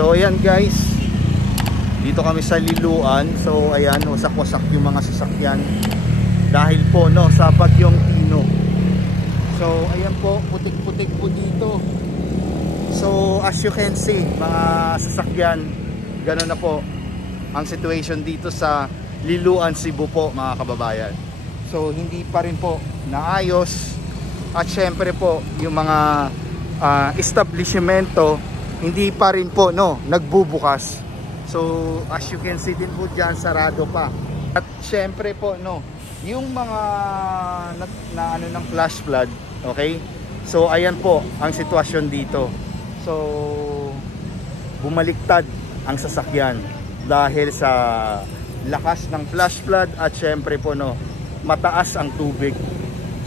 So ayan guys, dito kami sa Liloan. So ayan, wasak-wasak yung mga sasakyan dahil po no sa bagyong Tino. So ayan po, putik-putik po dito. So as you can see, mga sasakyan, gano'n na po ang situation dito sa Liloan, Cebu po mga kababayan. So hindi pa rin po naayos. At syempre po yung mga establishmento hindi pa rin po no nagbubukas. So as you can see din po dyan, sarado pa. At syempre po no yung mga na ano ng flash flood, okay? So ayan po ang sitwasyon dito. So bumaliktad ang sasakyan dahil sa lakas ng flash flood at syempre po no mataas ang tubig.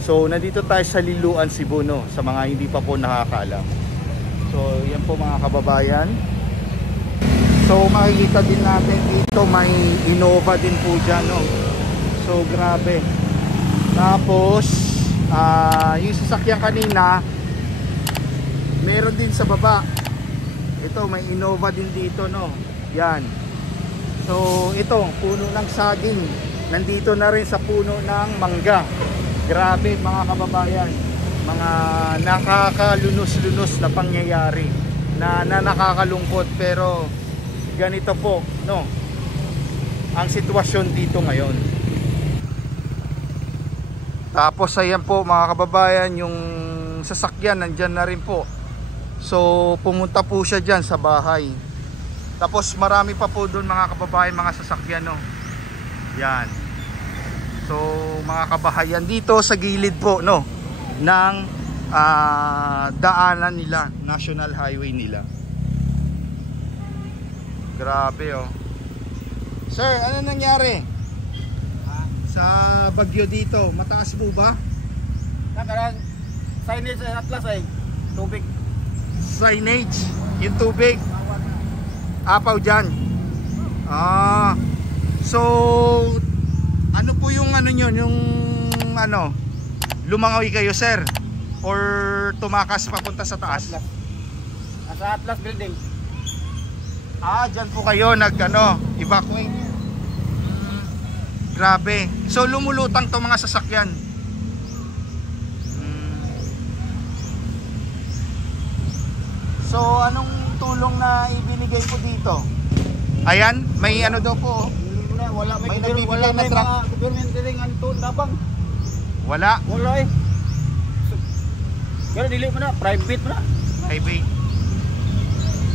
So nandito tayo sa Liloan, Cebu no, sa mga hindi pa po nakakaalam. So yan po mga kababayan. So makikita din natin dito may Innova din po dyan no. So grabe. Tapos yung sasakyan kanina meron din sa baba. Ito may Innova din dito no. Yan. So ito puno ng saging. Nandito na rin sa puno ng mangga. Grabe mga kababayan, mga nakakalunos-lunos na pangyayari na nakakalungkot, pero ganito po no ang sitwasyon dito ngayon. Tapos ayan po mga kababayan, yung sasakyan nandyan na rin po. So pumunta po siya dyan sa bahay. Tapos marami pa po doon mga kababayan, mga sasakyan no. Yan. So mga kabahayan, dito sa gilid po no ng daanan nila, national highway nila. Grabe oh. Sir, ano nangyari sa bagyo dito? Mataas po ba? Nakarang signage sa Atlas ay tubig. Signage, yung tubig apaw dyan. So ano po yung ano nyo, yung ano, lumangoy kayo sir or tumakas papunta sa taas? Atlas. Sa Atlas building. Dyan po kayo nag ano, evacuate. Grabe. So lumulutang to mga sasakyan. So anong tulong na ibinigay po dito? Ayan, may ano daw po. Wala may wala nagbibigay na truck. mga government ring anto dabang. Wala. Wala eh. Pero dili mo na private mo na. Highway.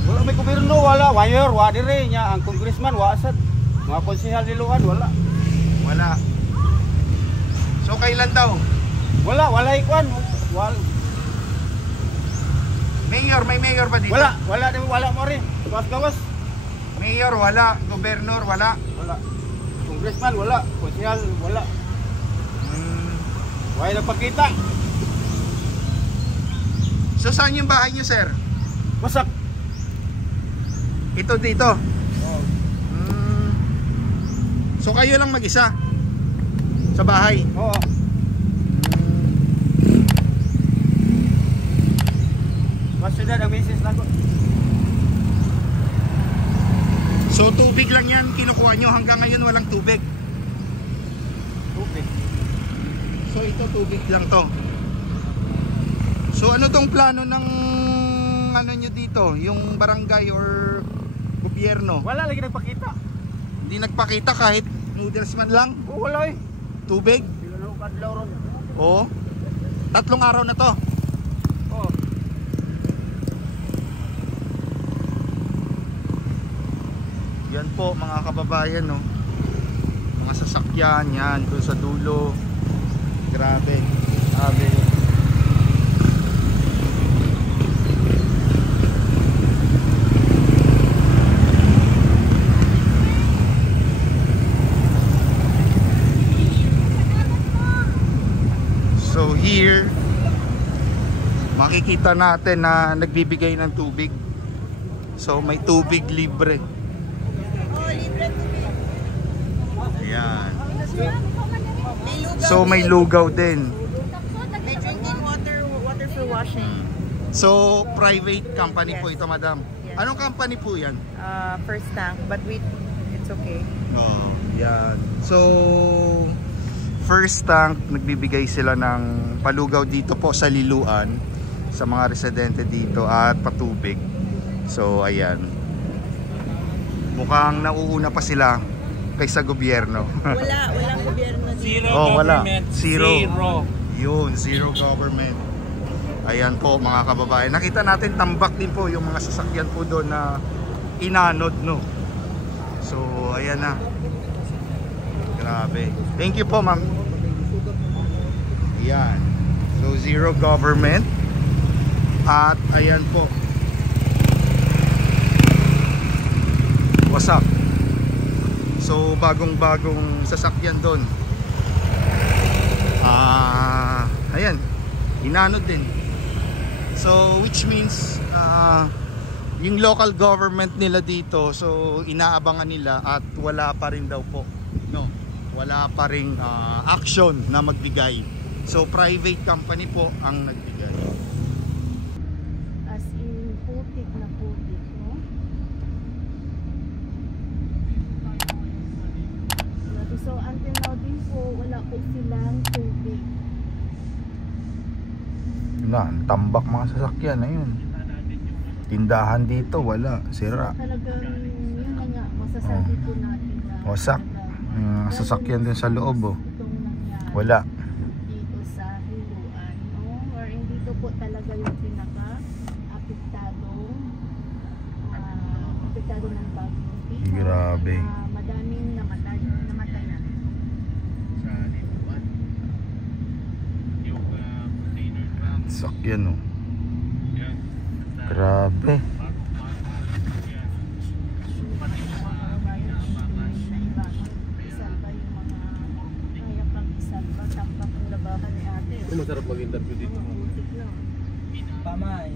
Wala may gobyerno, wala wire, wa dire nya ang congressman wa sad. Mga konsehal Liloan wala. Wala. So kailan daw? Wala ikwan. Wala. Mayor, may mayor ba dito? Wala mo rin. Gawas. Mayor wala, gobernador wala. Wala. Congressman wala, konsehal wala. Wala nagpakita. So saan yung bahay niyo, sir? Wasak. Ito dito. Oh. So kayo lang mag-isa sa bahay? Oo. Masyadad ang misis lang ko. So tubig lang yan kinukuha nyo, hanggang ngayon walang tubig? Tubig. So ito tubig lang to. So ano tong plano ng ano nyo dito? Yung barangay or gobyerno? Wala lagi nagpakita. Hindi nagpakita kahit noodles man lang? Wala eh. Tubig? Kadlaw ron. Oo. 3 araw na to. Oo. Yan po mga kababayan no. Mga sasakyan yan doon sa dulo. Grabe. Grabe. So here makikita natin na nagbibigay ng tubig. So may tubig libre. Ayan. So may lugaw din. May drinking water for washing. So private company po ito, madam. Anong company po yan? First tank, but it's okay. Oh, yan. So, First Tank, nagbibigay sila ng palugaw dito po sa Liloan sa mga residente dito at patubig. So, ayan. Mukhang nauuna pa sila kaysa gobyerno. Walang gobyerno dito. Wala. Zero. Yun, zero government. Ayan po mga kababayan. Nakita natin tambak din po yung mga sasakyan po doon na inanod, no. So, ayan na. Grabe. Thank you po, ma'am. Ayan. So, zero government. At ayan po. What's up? So, bagong-bagong sasakyan doon. Ayan. Inanod din. So, which means yung local government nila dito, so inaabangan nila at wala pa rin daw po, no, wala pa ring action na magbigay. So private company po ang nagbigay. As in putik na putik, no? So until now din po wala po silang tubig. Tambak mga sasakyan na yun. Tindahan dito wala, sira. Talagang yun na nga, masasabi po natin na Wasak. Sasakyan din sa loob, oh. itong nangyari Wala. dito sa Liloan, no? Or dito po talaga yung pinaka-apektadong apektado ng bagong Tino. Grabe. Madaming namatay na. Sasakyan, oh. Grabe. Masarap mag-interview dito. Pamay.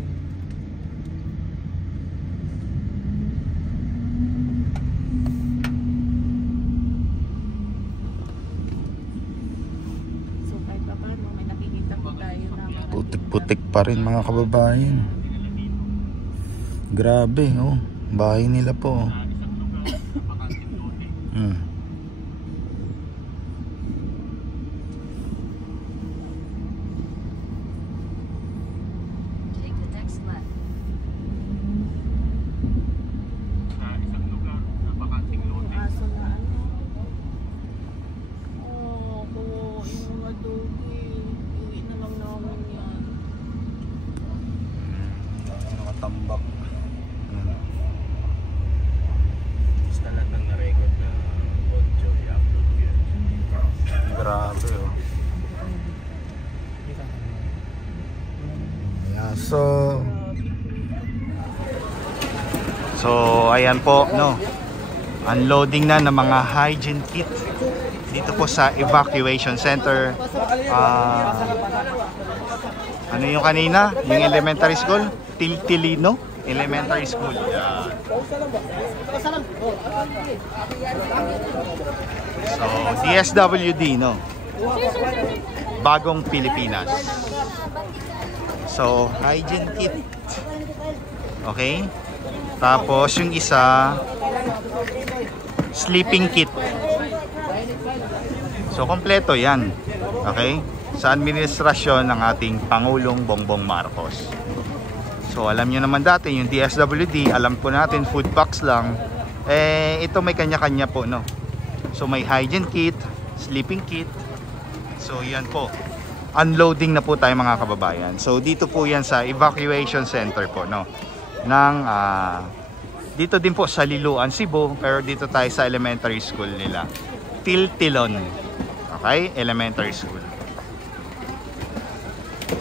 So kahit pa paano, may nakikita po tayo na mga Putik-putik pa rin mga kababayan. Grabe, oh. Bahay nila po. Take the next left. aso na ano. Kung yung madugi, iwi na lang namin yan. Nakatambak. Talagang na-record na audio i-upload yun. Grabe, oh. Yeah, so ayan po, no. Unloading na ng mga hygiene kit dito po sa evacuation center. Ano yung kanina? Yung elementary school? Tiltilino Elementary School. Yeah. So, DSWD, no? Bagong Pilipinas. So, hygiene kit. Okay? Tapos, yung isa, sleeping kit. So, kompleto yan. Okay? Sa administrasyon ng ating Pangulong Bongbong Marcos. So, alam nyo naman dati, yung DSWD, alam po natin, food box lang. Ito may kanya-kanya po, no? So, may hygiene kit, sleeping kit. So, yan po. Unloading na po tayo mga kababayan. So, dito po yan sa evacuation center po, no? Dito din po sa Liloan, Cebu, pero dito tayo sa elementary school nila. Tiltilon. Okay? Elementary school.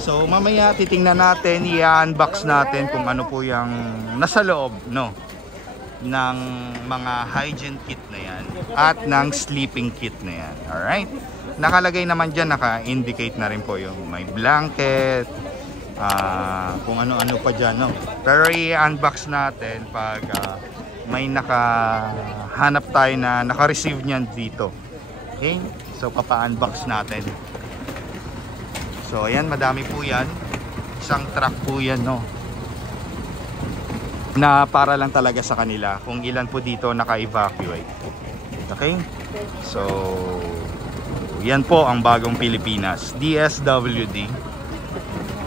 So mamaya titingnan natin, i-unbox natin kung ano po yung nasa loob, no, ng mga hygiene kit na yan at ng sleeping kit na yan. Alright? Nakalagay naman dyan, naka-indicate na rin po yung may blanket, kung ano-ano pa dyan, no? Pero i-unbox natin pag may nakahanap tayo na naka-receive niyan dito. Okay? So papa-unbox natin. So ayan, madami po yan. Isang truck po yan, no? na para lang talaga sa kanila kung ilan po dito naka-evacuate. Okay? So, yan po ang bagong Pilipinas, DSWD.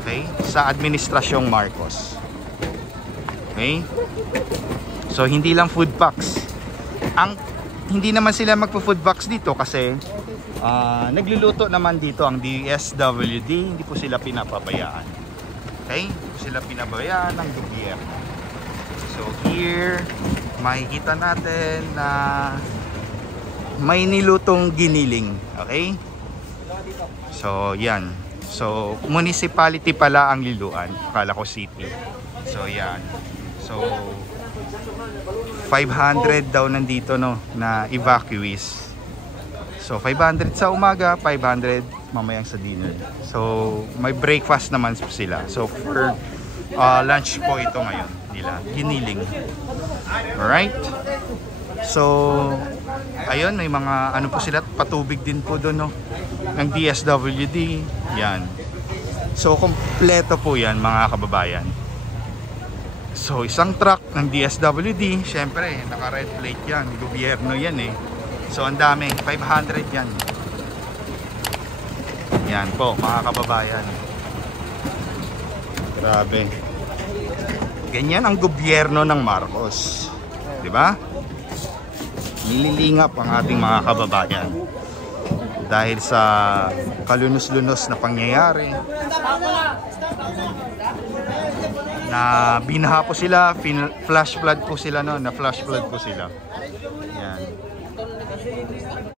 Okay? Sa Administrasyong Marcos. Okay? So, hindi lang food packs. Hindi naman sila magpo-food packs dito kasi nagluluto naman dito ang DSWD. Hindi po sila pinapabayaan. Okay? Hindi po sila pinabayaan ng gobyerno. So, here, makikita natin na may nilutong giniling. Okay? So, yan. So, municipality pala ang Liloan. Akala ko city. So, yan. So, 500 daw nandito, no, na evacuees. So, 500 sa umaga, 500 mamayang sa dinner. So, may breakfast naman sila. So, for lunch po ito ngayon nila. Giniling. Alright? So, ayun, may mga ano po sila, patubig din po doon, no, ng DSWD. Yan. So, kompleto po yan, mga kababayan. So, isang truck ng DSWD, syempre, naka-red plate yan. Gobyerno yan eh. So, ang dami. 500 yan. Yan po, mga kababayan. Grabe. Ganyan ang gobyerno ng Marcos. Diba? Nililingap ang ating mga kababayan. Dahil sa kalunos-lunos na pangyayari. Na binaha po sila, flash flood po sila, no? Na flash flood po sila.